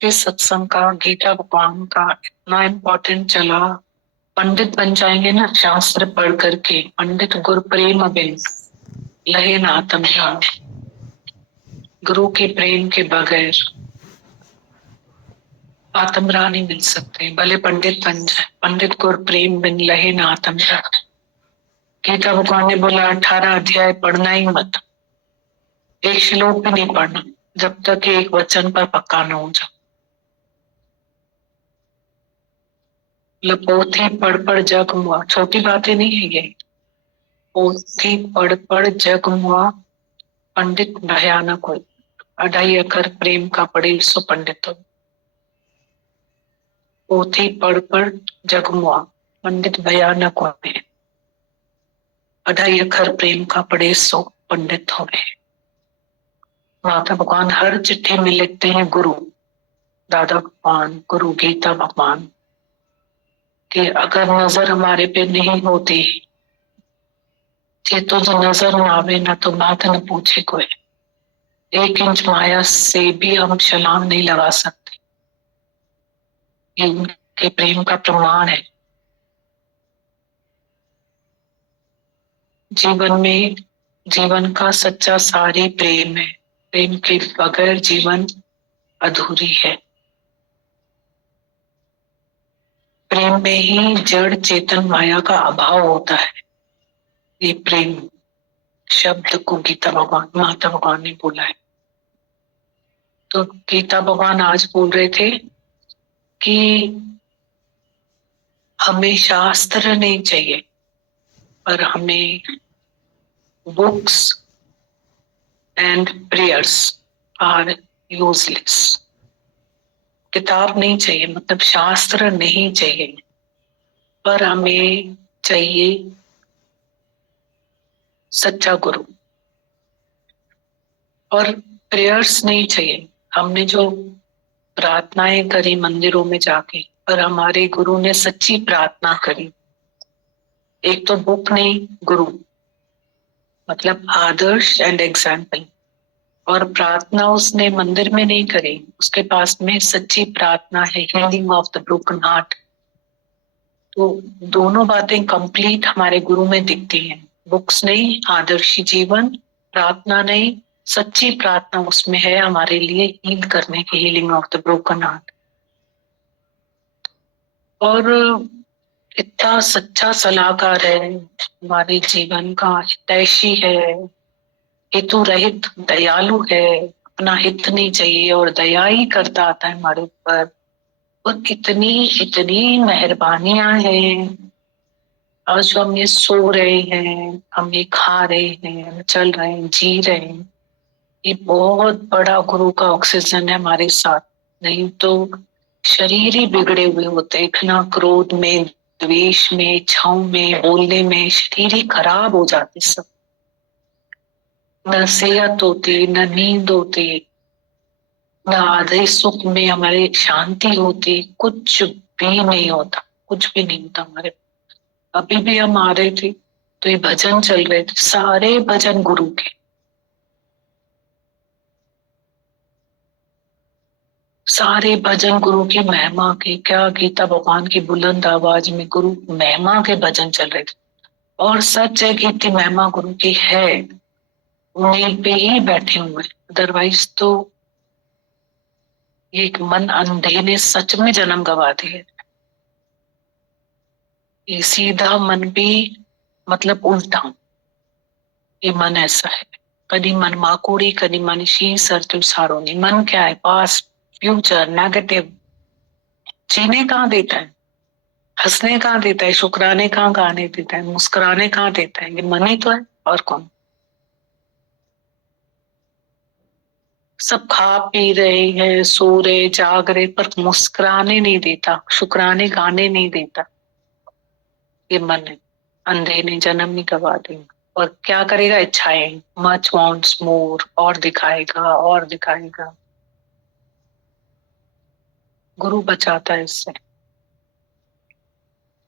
इस सत्संग का गीता भगवान का इतना इम्पोर्टेंट चला। पंडित बन जाएंगे ना शास्त्र पढ़ करके, पंडित गुरु प्रेम बिन लहे नातम ध्यान। गुरु के प्रेम के बगैर आत्म राह नहीं मिल सकते, भले पंडित बन जाए। पंडित गुरु प्रेम बिन लहे ना आत्म राह। गीता भगवान ने बोला 18 अध्याय पढ़ना ही मत, एक श्लोक भी नहीं पढ़ना जब तक एक वचन पर पक्का न हो जाए। पोथी पढ़ पढ़ जग मुआ, छोटी बातें नहीं है ये। पोथी पढ़ पढ़ जग मुआ, पंडित भयानक हो। 2.5 अखर प्रेम का पढ़े सो पंडित हो। पोथी पढ़ पढ़ जग मुआ, पंडित भयानक हो। 2.5 अखर प्रेम का पढ़े सो पंडित हो। माता भगवान हर चिट्ठी में लिखते हैं गुरु, दादा भगवान, गुरु गीता भगवान कि अगर नजर हमारे पे नहीं होती, तो जो नजर न आवे ना तो बात न पूछे कोई। 1 इंच माया से भी हम छलांग नहीं लगा सकते। ये उनके प्रेम का प्रमाण है। जीवन में जीवन का सच्चा सारी प्रेम है। प्रेम के बगैर जीवन अधूरी है। प्रेम में ही जड़ चेतन माया का अभाव होता है। ये प्रेम शब्द को गीता भगवान, माता भगवान ने बोला है। तो गीता भगवान आज बोल रहे थे कि हमें शास्त्र नहीं चाहिए, पर हमें books and prayers are useless. किताब नहीं चाहिए, मतलब शास्त्र नहीं चाहिए, पर हमें चाहिए सच्चा गुरु। और प्रेयर्स नहीं चाहिए। हमने जो प्रार्थनाएं करी मंदिरों में जाके, पर हमारे गुरु ने सच्ची प्रार्थना करी। एक तो बुक नहीं, गुरु मतलब आदर्श एंड एग्जाम्पल। और प्रार्थना उसने मंदिर में नहीं करी, उसके पास में सच्ची प्रार्थना है, healing of the broken heart. तो दोनों बातें कंप्लीट हमारे गुरु में दिखती हैं। बुक्स नहीं, आदर्शी जीवन, प्रार्थना नहीं, सच्ची प्रार्थना उसमें है हमारे लिए हील करने की, healing of the broken heart. और इतना सच्चा सलाहकार है, हमारे जीवन का हितैषी है, हेतु रहित दयालु है, अपना हित नहीं चाहिए और दया ही करता आता है हमारे ऊपर। और इतनी इतनी मेहरबानियां हैं। आज जो हम ये सो रहे हैं, हम ये खा रहे हैं, हम चल रहे हैं, जी रहे हैं, ये बहुत बड़ा गुरु का ऑक्सीजन है हमारे साथ। नहीं तो शरीर ही बिगड़े हुए होते, इतना क्रोध में, द्वेष में, इच्छाओं में, बोलने में शरीर ही खराब हो जाते सब। न सेहत होती, न नींद होती, न आधे सुख में हमारे शांति होती, कुछ भी नहीं होता, कुछ भी नहीं होता हमारे। अभी भी हम आ रहे थे तो ये भजन चल रहे थे, सारे भजन गुरु के, सारे भजन गुरु की महिमा के। क्या गीता भगवान की बुलंद आवाज में गुरु महिमा के भजन चल रहे थे। और सच है कि इतनी महिमा गुरु की है, उन्हीं पे ही बैठे हुए, अदरवाइज तो ये एक मन अंधे ने सच में जन्म गवा दिए। ये सीधा मन भी मतलब उल्टा, ये मन ऐसा है, कभी मन माकूड़ी, कभी मन शी सरतु सारो नहीं। मन क्या है? Past, future, negative. जीने कहाँ देता है, हंसने कहाँ देता है, शुक्राने कहाँ गाने देता है, मुस्कुराने कहाँ देता है? ये मन ही तो है, और कौन। सब खा पी रहे हैं, सो रहे, जाग रहे, पर मुस्कुराने नहीं देता, शुक्राने गाने नहीं देता। ये मन है, अंधे ने जन्म नहीं गवा दी। और क्या करेगा? इच्छाएं, मच वांट्स मोर, और दिखाएगा और दिखाएगा। गुरु बचाता है इससे,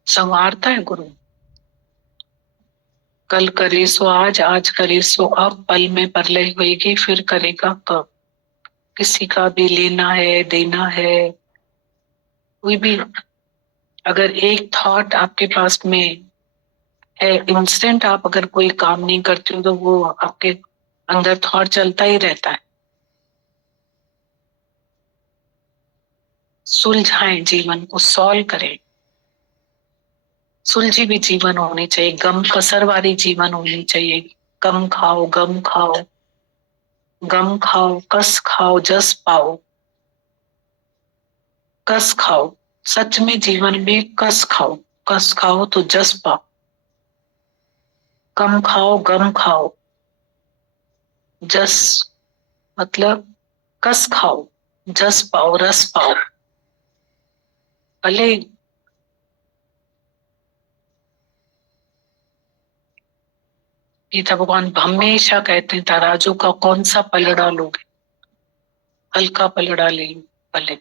संवारता है गुरु। कल करे सो आज, आज करे सो अब, पल में परलय होएगी, फिर करेगा कब। किसी का भी लेना है देना है, कोई भी अगर एक थॉट आपके पास में है, इंस्टेंट आप अगर कोई काम नहीं करते हो तो वो आपके अंदर थॉट चलता ही रहता है। सुलझाएं, जीवन को सॉल्व करें। सुलझी भी जीवन होनी चाहिए, गम कसर वाली जीवन होनी चाहिए। कम खाओ, गम खाओ, गम खाओ, कस खाओ, जस पाओ। कस खाओ, सच में जीवन में कस खाओ, कस खाओ तो जस पाओ। कम खाओ, गम खाओ, जस मतलब कस खाओ, जस पाओ, रस पाओ। भले गीता भगवान हमेशा कहते हैं तराजू का कौन सा पलड़ा लोगे, हल्का पलड़ा ले लो। भले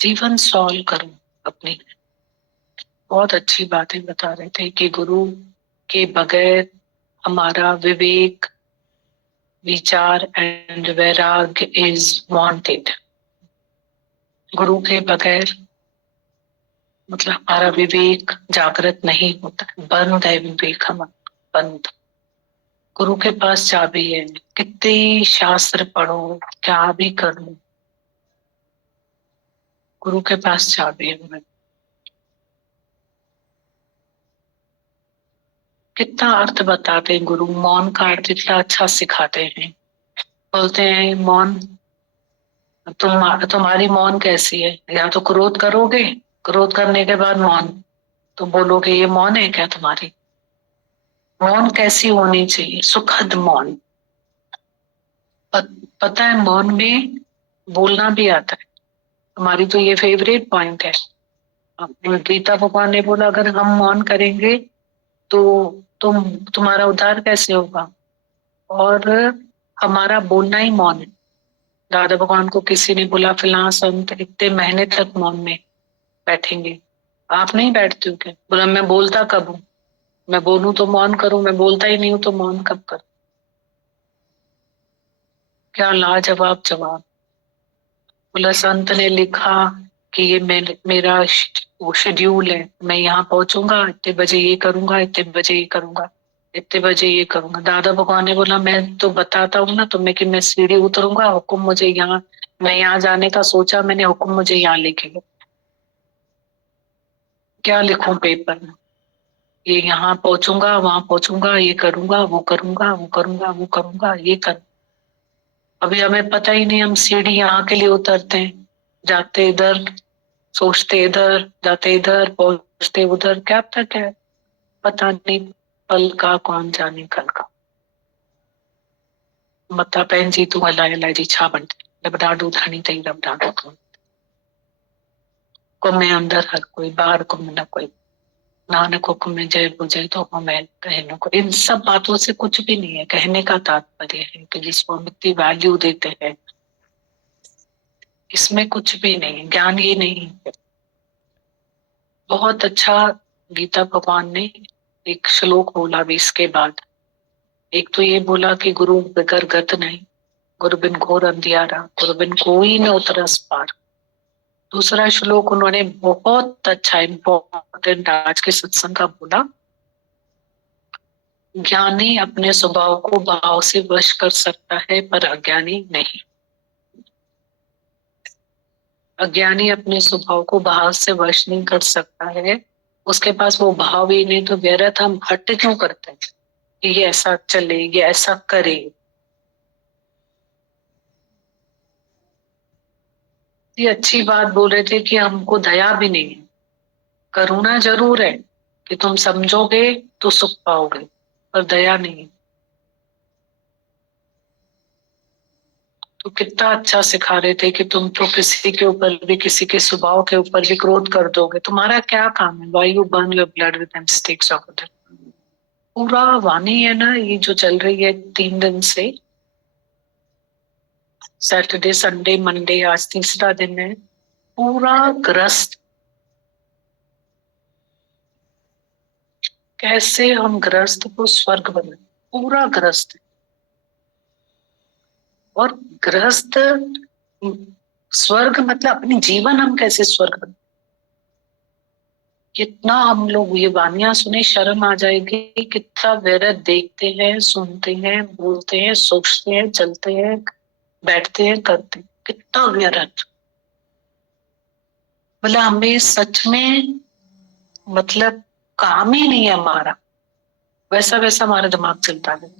जीवन सॉल्व करो अपनी। बहुत अच्छी बातें बता रहे थे कि गुरु के बगैर हमारा विवेक, विचार एंड वैराग्य इज वांटेड। गुरु के बगैर मतलब हमारा विवेक जागृत नहीं होता, बंद है विवेक हमारा, बंद। गुरु के पास चाबी है, कितने शास्त्र पढ़ो, क्या भी करो, गुरु के पास चाबी है। कितना अर्थ बताते हैं गुरु, मौन का अर्थ इतना अच्छा सिखाते हैं। बोलते हैं मौन, तुम्हारी मौन कैसी है, या तो क्रोध करोगे, क्रोध करने के बाद मौन, तो बोलोगे ये मौन है क्या तुम्हारी। मौन कैसी होनी चाहिए, सुखद मौन। पता है मौन में बोलना भी आता है। हमारी तो ये फेवरेट पॉइंट है। गीता भगवान ने बोला अगर हम मौन करेंगे तो तुम्हारा उद्धार कैसे होगा। और हमारा बोलना ही मौन है। दादा भगवान को किसी ने बोला फिलहाल संत इतने महीने तक मौन में बैठेंगे, आप नहीं बैठते हो क्या। बोला मैं बोलता कब हूँ, मैं बोलूं तो मौन करूं, मैं बोलता ही नहीं हूं तो मौन कब करूं। क्या लाजवाब जवाब। बोला संत ने लिखा कि ये मेरा वो शेड्यूल है, मैं यहाँ पहुंचूंगा इतने बजे ये करूंगा, इतने बजे ये करूंगा, इतने बजे ये करूंगा। दादा भगवान ने बोला मैं तो बताता हूँ ना तुम्हें कि मैं सीढ़ी उतरूंगा, हुक्म मुझे यहाँ, मैं यहाँ जाने का सोचा मैंने, हुक्म मुझे यहाँ लेके गए। क्या लिखूं पेपर में, ये यहाँ पहुंचूंगा, वहां पहुंचूंगा, ये करूंगा, वो करूंगा, वो करूंगा, वो करूंगा, ये कर। अभी हमें पता ही नहीं, हम सीढ़ी यहाँ के लिए उतरते हैं, जाते इधर, सोचते इधर, जाते इधर, पहुंचते उधर, क्या तक है पता नहीं। पल का कौन जाने कल का। मता पहन जी तू अलाए अलाए जी छा बनती लबडाडू धानी तई लबडाडू को मैं अंदर हर कोई बाहर को न कोई। नानक हुक्म में जय बुझे तो हमें कहने को, इन सब बातों से कुछ भी नहीं है। कहने का तात्पर्य है कि जिसको हम इतनी वैल्यू देते हैं, इसमें कुछ भी नहीं है, ज्ञान ही नहीं है। बहुत अच्छा गीता भगवान ने एक श्लोक बोला भी इसके बाद। एक तो ये बोला कि गुरु बिगर गत नहीं, गुरु बिन घोर अंधियारा, गुरु बिन कोई न उतरस पार। दूसरा श्लोक उन्होंने बहुत अच्छा इम्पोर्टेंट आज के सत्संग का बोला, ज्ञानी अपने स्वभाव को भाव से वश कर सकता है पर अज्ञानी नहीं। अज्ञानी अपने स्वभाव को भाव से वश नहीं कर सकता है, उसके पास वो भाव ही नहीं, तो व्यर्थ हम हट क्यों करते हैं कि ये ऐसा चले, ये ऐसा करे। ये अच्छी बात बोल रहे थे कि हमको दया भी नहीं है, करुणा जरूर है कि तुम समझोगे तो सुख पाओगे, पर दया नहीं। तो कितना अच्छा सिखा रहे थे कि तुम तो किसी के ऊपर भी, किसी के स्वभाव के ऊपर भी क्रोध कर दोगे, तुम्हारा क्या काम है। Why you burn your blood with sticks of it. पूरा वाणी है ना ये जो चल रही है 3 दिन से, सैटरडे संडे मंडे आज तीसरा दिन है, पूरा ग्रस्त। कैसे हम ग्रस्त को स्वर्ग बनाए, पूरा ग्रस्त। और गृहस्थ स्वर्ग मतलब अपनी जीवन हम कैसे स्वर्ग बने। कितना हम लोग ये वानियां सुने शर्म आ जाएगी, कितना व्यर्थ देखते हैं, सुनते हैं, बोलते हैं, सोचते हैं, चलते हैं, बैठते हैं, करते हैं, कितना व्यर्थ। बोला हमें सच में मतलब काम ही नहीं है हमारा, वैसा वैसा हमारा दिमाग चलता है।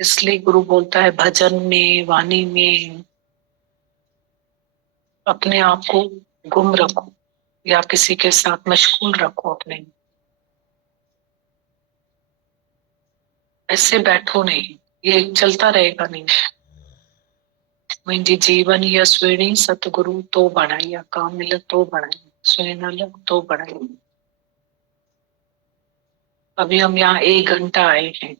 इसलिए गुरु बोलता है भजन में, वाणी में अपने आप को गुम रखो या किसी के साथ मशगूल रखो अपने, ऐसे बैठो नहीं, ये चलता रहेगा नहीं। मुंहिंजी जीवन यस्विनी सतगुरु तो बढ़ाइया, काम मिले तो बढ़ाइया, सुन तो बढ़ाइया। अभी हम यहाँ 1 घंटा आए हैं,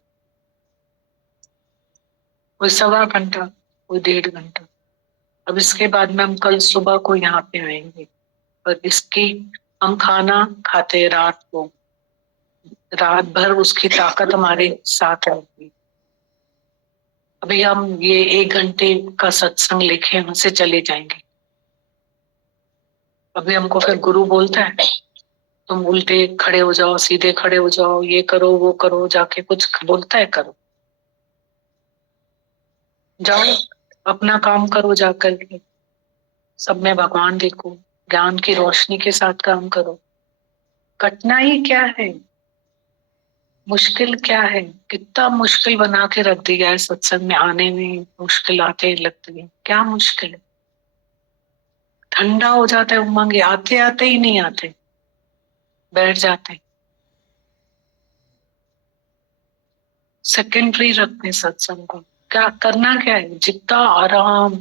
कोई 1.25 घंटा, कोई 1.5 घंटा। अब इसके बाद में हम कल सुबह को यहाँ पे आएंगे और इसकी हम खाना खाते हैं रात को, रात भर उसकी ताकत हमारे साथ रहेगी। अभी हम ये 1 घंटे का सत्संग लेके यहाँ से चले जाएंगे। अभी हमको फिर गुरु बोलता है तुम उल्टे खड़े हो जाओ, सीधे खड़े हो जाओ, ये करो वो करो, जाके कुछ बोलता है करो, जाओ अपना काम करो, जाकर के सब में भगवान देखो, ज्ञान की रोशनी के साथ काम करो। कठिनाई क्या है, मुश्किल क्या है, कितना मुश्किल बना के रख दिया है सत्संग में आने में, मुश्किल आते लगती है, क्या मुश्किल है। ठंडा हो जाता है उमंग, आते आते ही नहीं आते, बैठ जाते, सेकेंडरी रखते सत्संग को। क्या करना, क्या है जितना आराम,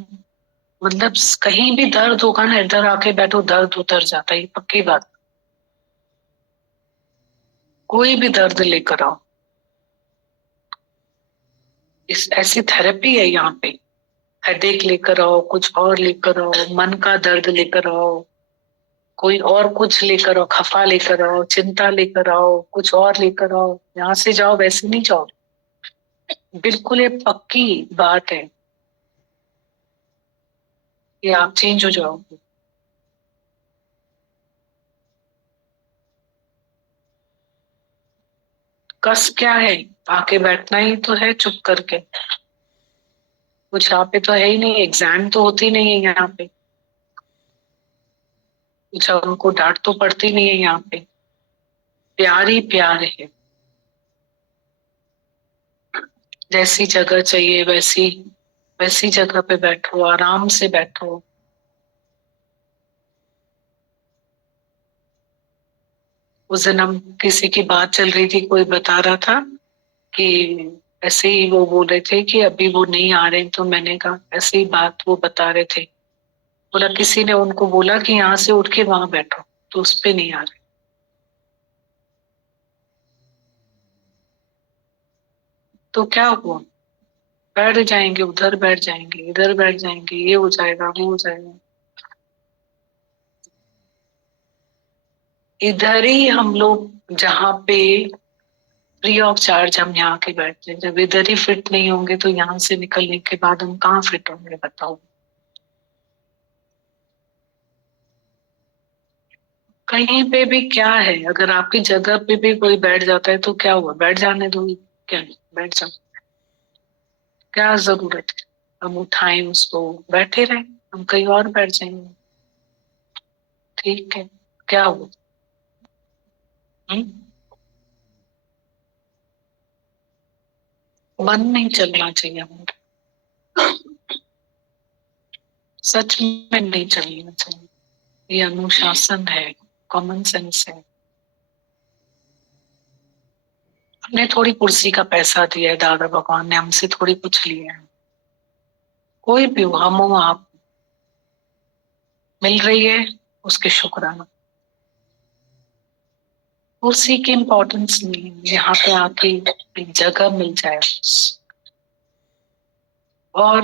मतलब कहीं भी दर्द होगा ना, इधर आके बैठो दर्द उतर जाता है, ये पक्की बात। कोई भी दर्द लेकर आओ, इस ऐसी थेरेपी है यहाँ पे। हेडेक लेकर आओ, कुछ और लेकर आओ, मन का दर्द लेकर आओ, कोई और कुछ लेकर आओ, खफा लेकर आओ, चिंता लेकर आओ, कुछ और लेकर आओ, यहाँ से जाओ वैसे नहीं जाओ। बिल्कुल ये पक्की बात है कि आप चेंज हो जाओगे। कस क्या है, आके बैठना ही तो है चुप करके, कुछ यहाँ पे तो है ही नहीं, एग्जाम तो होती नहीं है यहाँ पे, कुछ उनको डांट तो पड़ती नहीं है यहाँ पे, प्यार ही प्यार है। जैसी जगह चाहिए वैसी वैसी जगह पे बैठो, आराम से बैठो। उस दिन हम किसी की बात चल रही थी, कोई बता रहा था कि ऐसे ही वो बोल रहे थे कि अभी वो नहीं आ रहे, तो मैंने कहा ऐसे ही बात वो बता रहे थे, बोला किसी ने उनको बोला कि यहाँ से उठ के वहां बैठो, तो उस पे नहीं आ रहे, तो क्या हुआ, बैठ जाएंगे, उधर बैठ जाएंगे, इधर बैठ जाएंगे, ये हो जाएगा वो हो जाएगा। इधर ही हम लोग जहाँ पे फ्री ऑफ चार्ज हम यहाँ के बैठते हैं, जब इधर ही फिट नहीं होंगे तो यहाँ से निकलने के बाद हम कहाँ फिट होंगे बताओ। कहीं पे भी क्या है, अगर आपकी जगह पे भी कोई बैठ जाता है तो क्या हुआ, बैठ जाने दो, क्या नहीं, बैठ जाओ, क्या जरूरत है हम उठाएं उसको, बैठे रहे, हम कहीं और बैठ जाएंगे, ठीक है, क्या हुआ। हम्म? मन नहीं चलना चाहिए हमारा, सच में नहीं चलना चाहिए, ये अनुशासन है, कॉमन सेंस है। हमने थोड़ी कुर्सी का पैसा दिया है, दादा भगवान ने हमसे थोड़ी कुछ लिया है, कोई भी हो, हम हो आप, मिल रही है उसके शुक्राना। कुर्सी की इम्पोर्टेंस नहीं है, यहाँ पे आके एक जगह मिल जाए और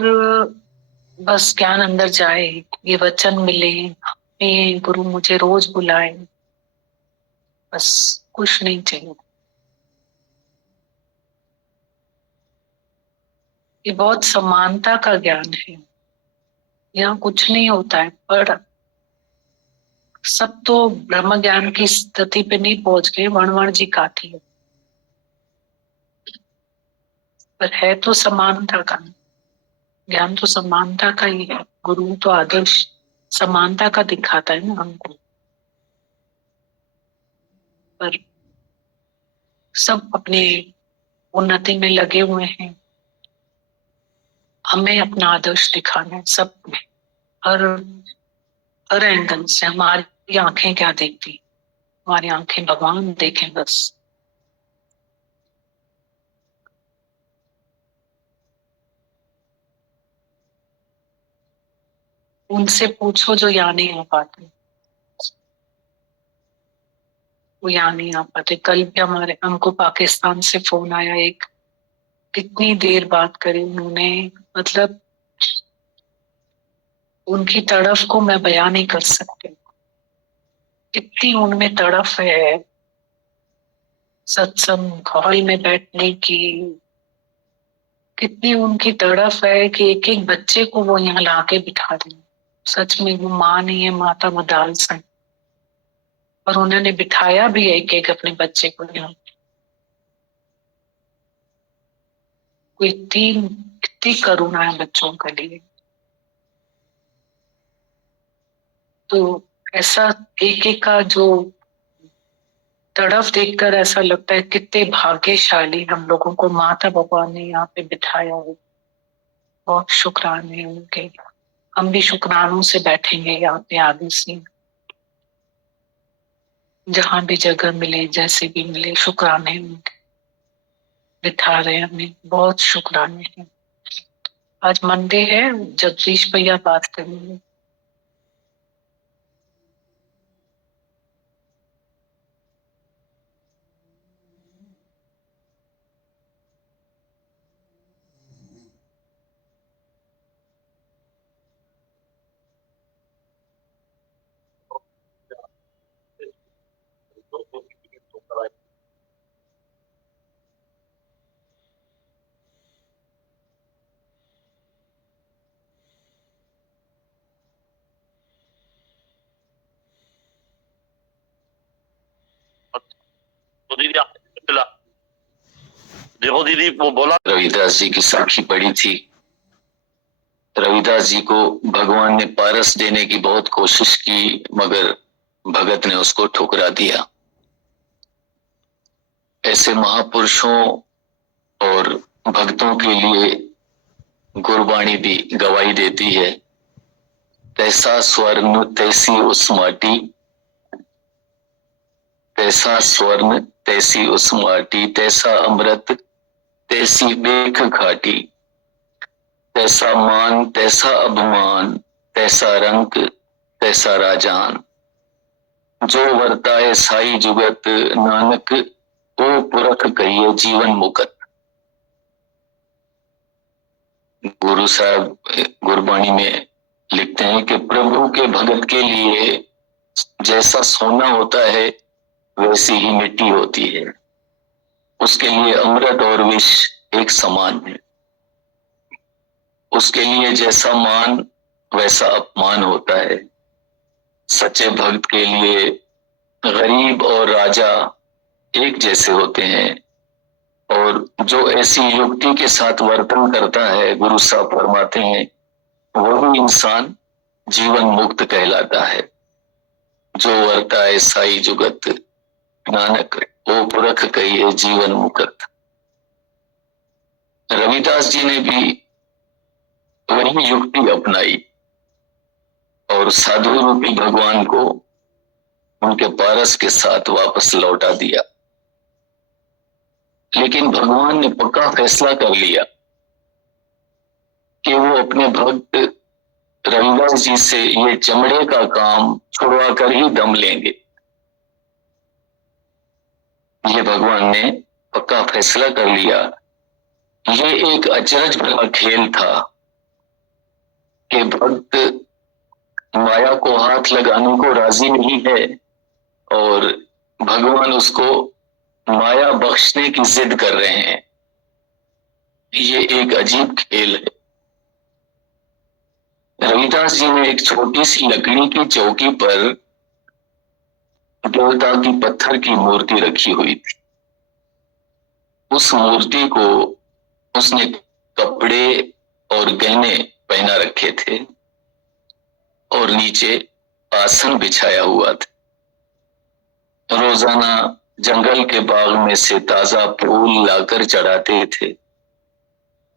बस ज्ञान अंदर जाए, ये वचन मिले, ये गुरु मुझे रोज बुलाए, बस कुछ नहीं चाहिए। ये बहुत समानता का ज्ञान है। यहाँ कुछ नहीं होता है, पर सब तो ब्रह्म ज्ञान की स्थिति पे नहीं पहुंच गए। वणवण जी काठी है, पर है तो समानता का ज्ञान, तो समानता का ही है। गुरु तो आदर्श समानता का दिखाता है ना हमको, पर सब अपने उन्नति में लगे हुए हैं। हमें अपना आदर्श दिखाना है सब में, हर हर एंगल से। हमारी आंखें क्या देखती, हमारी आंखें भगवान देखें बस। उनसे पूछो जो यहाँ नहीं आ पाते, वो यहाँ नहीं आ पाते। कल भी हमको पाकिस्तान से फोन आया एक, कितनी देर बात करी उन्होंने, मतलब उनकी तड़फ को मैं बयान नहीं कर सकती। कितनी उनमें तड़फ है सत्संग हॉल में बैठने की, कितनी उनकी तड़फ है कि एक एक बच्चे को वो यहाँ लाके बिठा दें। सच में वो माँ नहीं है, माता मदाल सन, और उन्होंने बिठाया भी एक एक अपने बच्चे को यहाँ। कोई कितनी करुणा है बच्चों के लिए। तो ऐसा एक एक का जो तड़फ देखकर ऐसा लगता है कितने भाग्यशाली हम लोगों को माता भगवान ने यहाँ पे बिठाया है। बहुत शुक्राने उनके। हम भी शुक्रानों से बैठेंगे यहाँ पे आगे से, जहां भी जगह मिले, जैसे भी मिले, शुक्राने उनके बिठा रहे हैं हमें। बहुत शुक्राने हैं। आज मंडे है, जगदीश भैया बात करेंगे। तो दीदी देखो दीदी, वो बोला रविदास जी की साखी पड़ी थी। रविदास जी को भगवान ने पारस देने की बहुत कोशिश की, मगर भगत ने उसको ठुकरा दिया। ऐसे महापुरुषों और भक्तों के लिए गुरबाणी भी गवाही देती है। तैसा स्वर्ण तैसी उस माटी, तैसा स्वर्ण तैसी उस माटी, तैसा अमृत तैसी बेख घाटी, तैसा मान तैसा अभिमान, तैसा रंग तैसा राजान, जो वर्ताए साई जुगत, नानक ओ पुरख कहिए जीवन मुकत। गुरु साहब गुरबाणी में लिखते हैं कि प्रभु के भगत के लिए जैसा सोना होता है वैसी ही मिट्टी होती है। उसके लिए अमृत और विष एक समान है। उसके लिए जैसा मान वैसा अपमान होता है। सच्चे भक्त के लिए गरीब और राजा एक जैसे होते हैं, और जो ऐसी युक्ति के साथ वर्तन करता है, गुरु साहब फरमाते हैं, वही इंसान जीवन मुक्त कहलाता है। जो वर्ताए साई जुगत, नानक ओ पुरख कहिए जीवन मुकत। रविदास जी ने भी वही युक्ति अपनाई और साधु रूपी भगवान को उनके पारस के साथ वापस लौटा दिया। लेकिन भगवान ने पक्का फैसला कर लिया कि वो अपने भक्त रविदास जी से ये चमड़े का काम छुड़वा कर ही दम लेंगे। ये भगवान ने पक्का फैसला कर लिया। ये एक अचरज भरा खेल था कि भक्त माया को हाथ लगाने को राजी नहीं है और भगवान उसको माया बख्शने की जिद कर रहे हैं। ये एक अजीब खेल है। रविदास जी ने एक छोटी सी लकड़ी की चौकी पर देवता की पत्थर की मूर्ति रखी हुई थी। उस मूर्ति को उसने कपड़े और गहने पहना रखे थे और नीचे आसन बिछाया हुआ था। रोजाना जंगल के बाग में से ताजा फूल लाकर चढ़ाते थे।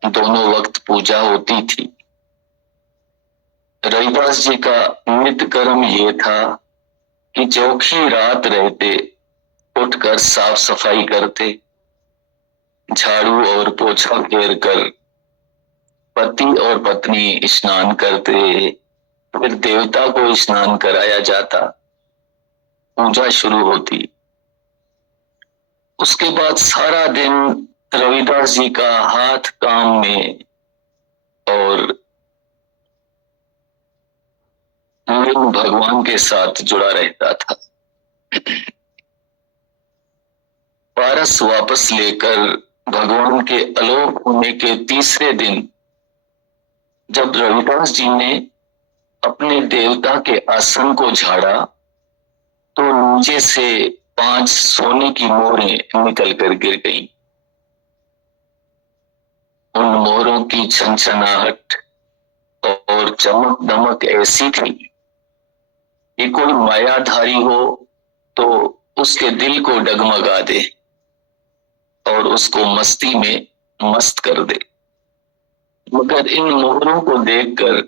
दोनों वक्त पूजा होती थी। रविदास जी का नित्य कर्म ये था कि चौखी रात रहते उठकर साफ सफाई करते, झाड़ू और पोछा फेर कर पति और पत्नी स्नान करते, फिर देवता को स्नान कराया जाता, पूजा शुरू होती। उसके बाद सारा दिन रविदास जी का हाथ काम में और लिंग भगवान के साथ जुड़ा रहता था। पारस वापस लेकर भगवान के अलोप होने के तीसरे दिन जब रविदास जी ने अपने देवता के आसन को झाड़ा तो नीचे से 5 सोने की मोहरें निकल कर गिर गईं। उन मोहरों की छनछनाहट और चमक दमक ऐसी थी कि कोई मायाधारी हो तो उसके दिल को डगमगा दे और उसको मस्ती में मस्त कर दे। मगर इन मोहरों को देखकर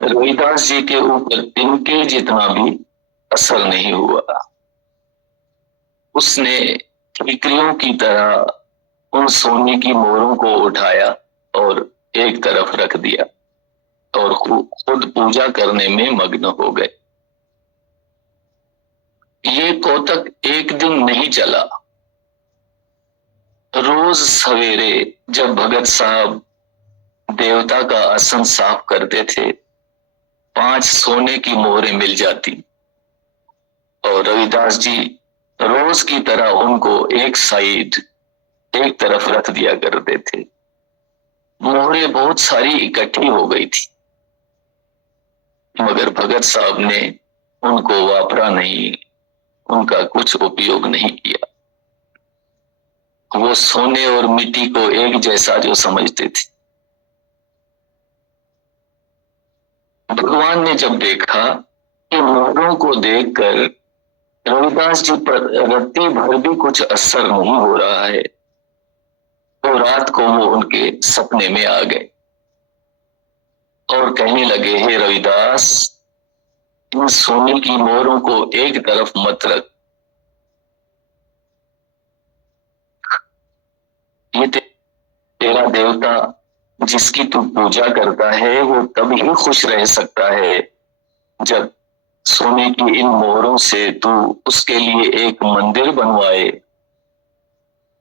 रविदास जी के ऊपर तिनके जितना भी असर नहीं हुआ। उसने ठीकरियों की तरह उन सोने की मोहरों को उठाया और एक तरफ रख दिया और खुद पूजा करने में मग्न हो गए। ये कौतक एक दिन नहीं चला। रोज सवेरे जब भगत साहब देवता का आसन साफ करते थे, 5 सोने की मोहरें मिल जाती और रविदास जी रोज की तरह उनको एक साइड एक तरफ रख दिया करते थे। मोहरें बहुत सारी इकट्ठी हो गई थी, मगर भगत साहब ने उनको वापरा नहीं, उनका कुछ उपयोग नहीं किया। वो सोने और मिट्टी को एक जैसा जो समझते थे। भगवान ने जब देखा कि मोहरों को देखकर रविदास जी पर रत्ती भर भी कुछ असर नहीं हो रहा है, तो रात को वो उनके सपने में आ गए और कहने लगे, हे रविदास, इन सोने की मोहरों को एक तरफ मत रख। ये तेरा देवता जिसकी तू पूजा करता है वो तभी खुश रह सकता है जब सोने की इन मोहरों से तू उसके लिए एक मंदिर बनवाए,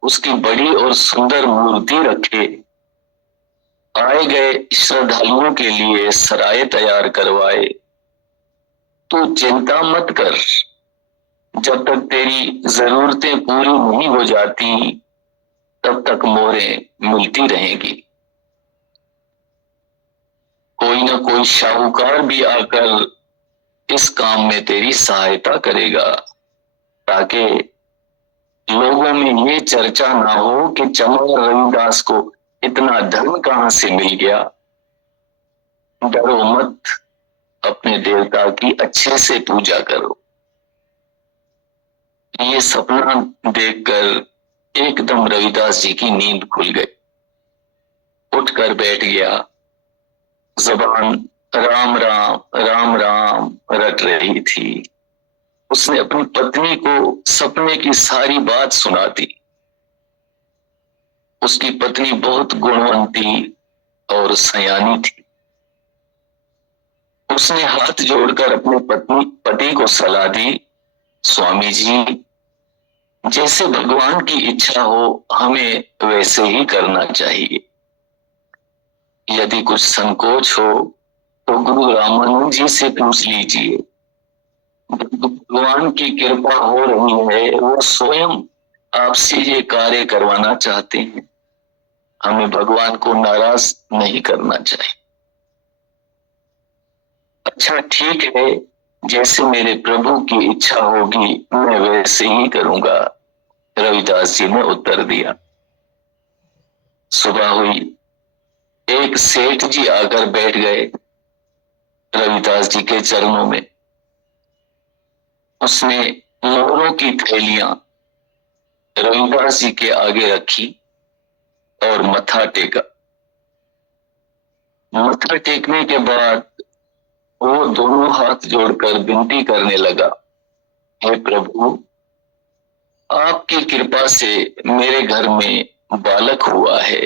उसकी बड़ी और सुंदर मूर्ति रखे, आए गए श्रद्धालुओं के लिए सराय तैयार करवाए। तू चिंता मत कर, जब तक तेरी जरूरतें पूरी नहीं हो जाती तब तक मोहरें मिलती रहेंगी। कोई ना कोई शाहूकार भी आकर इस काम में तेरी सहायता करेगा ताकि लोगों में ये चर्चा ना हो कि चमार रविदास को इतना धन कहां से मिल गया। डरो मत, अपने देवता की अच्छे से पूजा करो। ये सपना देखकर एकदम रविदास जी की नींद खुल गई। उठकर बैठ गया। जबान राम राम राम राम रट रही थी। उसने अपनी पत्नी को सपने की सारी बात सुना दी। उसकी पत्नी बहुत गुणवंती और सयानी थी। उसने हाथ जोड़कर अपने पति को सलाह दी, स्वामी जी, जैसे भगवान की इच्छा हो हमें वैसे ही करना चाहिए। यदि कुछ संकोच हो तो गुरु रामानंद जी से पूछ लीजिए। भगवान की कृपा हो रही है, वो स्वयं आपसे ये कार्य करवाना चाहते हैं। हमें भगवान को नाराज नहीं करना चाहिए। अच्छा ठीक है, जैसे मेरे प्रभु की इच्छा होगी मैं वैसे ही करूंगा, रविदास जी ने उत्तर दिया। सुबह हुई, एक सेठ जी आकर बैठ गए रविदास जी के चरणों में। उसने मोहरों की थैलियां रविदास जी के आगे रखी और मत्था टेका। मत्था टेकने के बाद वो दोनों हाथ जोड़कर विनती करने लगा, हे प्रभु, आपकी कृपा से मेरे घर में बालक हुआ है।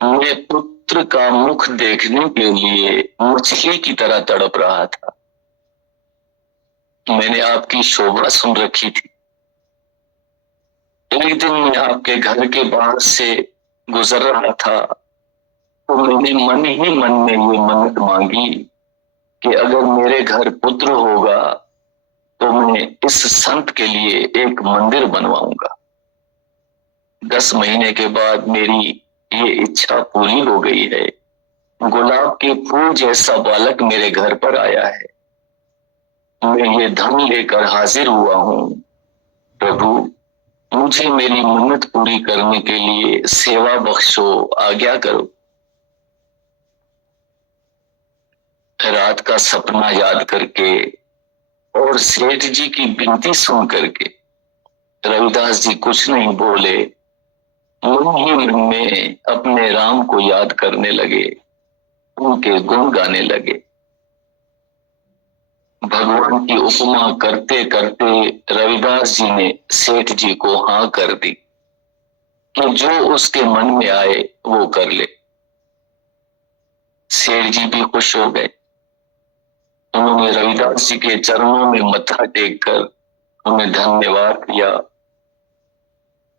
मैं पुत्र का मुख देखने के लिए मछली की तरह तड़प रहा था। मैंने आपकी शोभा सुन रखी थी। एक दिन मैं आपके घर के बाहर से गुजर रहा था तो मैंने मन ही मन में ये मन्नत मांगी कि अगर मेरे घर पुत्र होगा तो मैं इस संत के लिए एक मंदिर बनवाऊंगा। 10 महीने के बाद मेरी ये इच्छा पूरी हो गई है। गुलाब के फूल जैसा बालक मेरे घर पर आया है। मैं ये धन लेकर हाजिर हुआ हूँ। प्रभु, मुझे मेरी मन्नत पूरी करने के लिए सेवा बख्शो, आज्ञा करो। रात का सपना याद करके और सेठ जी की विनती सुन करके रविदास जी कुछ नहीं बोले, मन ही मन में अपने राम को याद करने लगे, उनके गुण गाने लगे। भगवान की उपमा करते करते रविदास जी ने सेठ जी को हाँ कर दी कि जो उसके मन में आए वो कर ले। सेठ जी भी खुश हो गए। उन्होंने रविदास जी के चरणों में मत्था टेक कर उन्हें धन्यवाद दिया।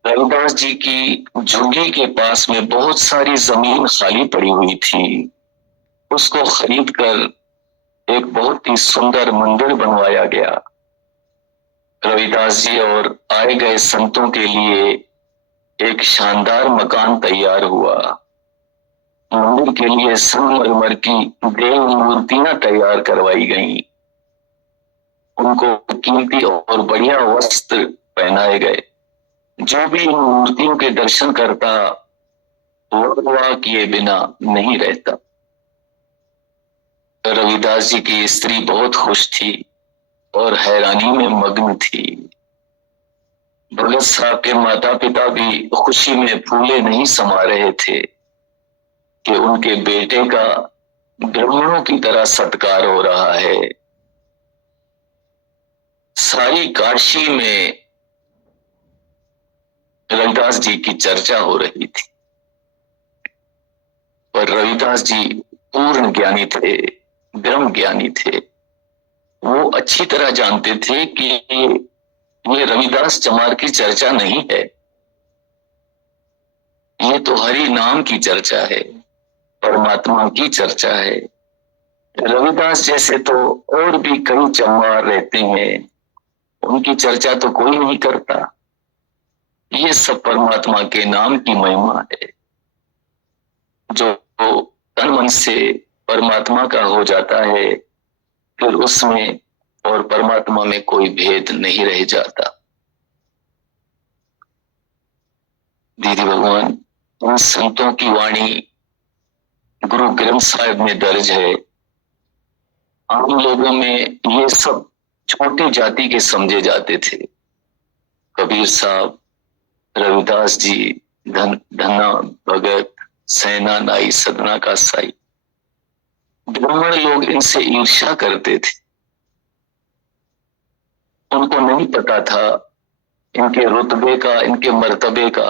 रविदास जी की झुग्गी के पास में बहुत सारी जमीन खाली पड़ी हुई थी। उसको खरीद कर एक बहुत ही सुंदर मंदिर बनवाया गया। रविदास जी और आए गए संतों के लिए एक शानदार मकान तैयार हुआ। मंदिर के लिए संगमरमर की देव मूर्तियां तैयार करवाई गईं। उनको कीमती और बढ़िया वस्त्र पहनाए गए। जो भी इन मूर्तियों के दर्शन करता वाह किए बिना नहीं रहता। रविदास जी की स्त्री बहुत खुश थी और हैरानी में मग्न थी। भगत साहब के माता पिता भी खुशी में फूले नहीं समा रहे थे कि उनके बेटे का ब्राह्मणों की तरह सत्कार हो रहा है। सारी काशी में रविदास जी की चर्चा हो रही थी। पर रविदास जी पूर्ण ज्ञानी थे, ब्रह्म ज्ञानी थे। वो अच्छी तरह जानते थे कि ये रविदास चमार की चर्चा नहीं है, ये तो हरि नाम की चर्चा है, परमात्मा की चर्चा है। रविदास जैसे तो और भी कई चमार रहते हैं, उनकी चर्चा तो कोई नहीं करता। ये सब परमात्मा के नाम की महिमा है। जो तन मन से परमात्मा का हो जाता है फिर उसमें और परमात्मा में कोई भेद नहीं रह जाता। दीदी भगवान, उन संतों की वाणी गुरु ग्रंथ साहिब में दर्ज है। आम लोगों में ये सब छोटी जाति के समझे जाते थे। कबीर साहब, रविदास जी, धन्ना भगत, सेना नाई, सदना का साई, ब्राह्मण लोग इनसे ईर्ष्या करते थे। उनको नहीं पता था इनके रुतबे का, इनके मर्तबे का।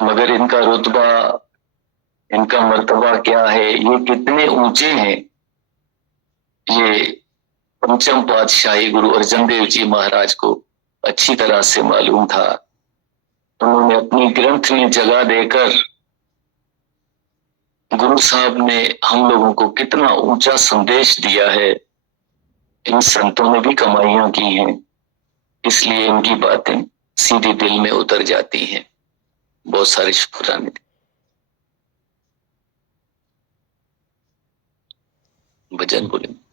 मगर इनका रुतबा, इनका मर्तबा क्या है, ये कितने ऊंचे हैं, ये पंचम पातशाही गुरु अर्जन देव जी महाराज को अच्छी तरह से मालूम था। उन्होंने अपनी ग्रंथ में जगह देकर गुरु साहब ने हम लोगों को कितना ऊंचा संदेश दिया है। इन संतों ने भी कमाइयां की हैं, इसलिए इनकी बातें सीधे दिल में उतर जाती हैं। बहुत सारे शुक्राने। भजन बोलेंगे।